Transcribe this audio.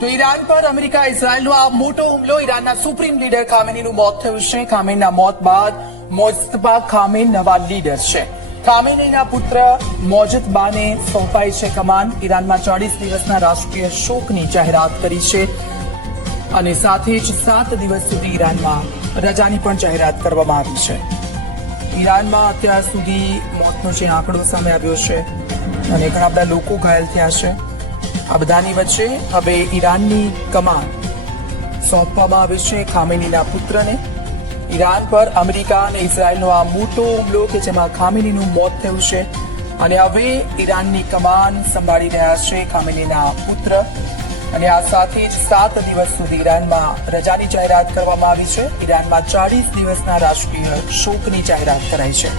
તો ઈરાન પર અમેરિકા ઇઝરાયલનો આ મોટો હુમલો. ઈરાનના સુપ્રીમ લીડર ખામેનીનું મોત થયું છે. ખામેનીના મોત બાદ મોજતબા ખામેન નવા લીડર છે. ખામેનીના પુત્ર મોજતબાને સોંપાઈ છે કમાન. ઈરાનમાં 40 દિવસના રાષ્ટ્રીય શોકની જાહેરાત કરી છે અને સાથે જ 7 દિવસ સુધી ઈરાનમાં રજાની પણ જાહેરાત કરવામાં આવી છે. ઈરાનમાં અત્યાર સુધી મોતનો જે આંકડો સામે આવ્યો છે અને ઘણા બધા લોકો ઘાયલ થયા છે. આ બધાની વચ્ચે હવે ઈરાનની કમાન સોંપવામાં આવી છે ખામેનીના પુત્રને. ઈરાન પર અમેરિકા અને ઇઝરાયલનો આ મોટો હુમલો કે જેમાં ખામેનીનું મોત થયું છે અને હવે ઈરાનની કમાન સંભાળી રહ્યા છે ખામેનીના પુત્ર. અને આ સાથે જ 7 દિવસ સુધી ઈરાનમાં રજાની જાહેરાત કરવામાં આવી છે. ઈરાનમાં 40 દિવસના રાષ્ટ્રીય શોકની જાહેરાત કરાઈ છે.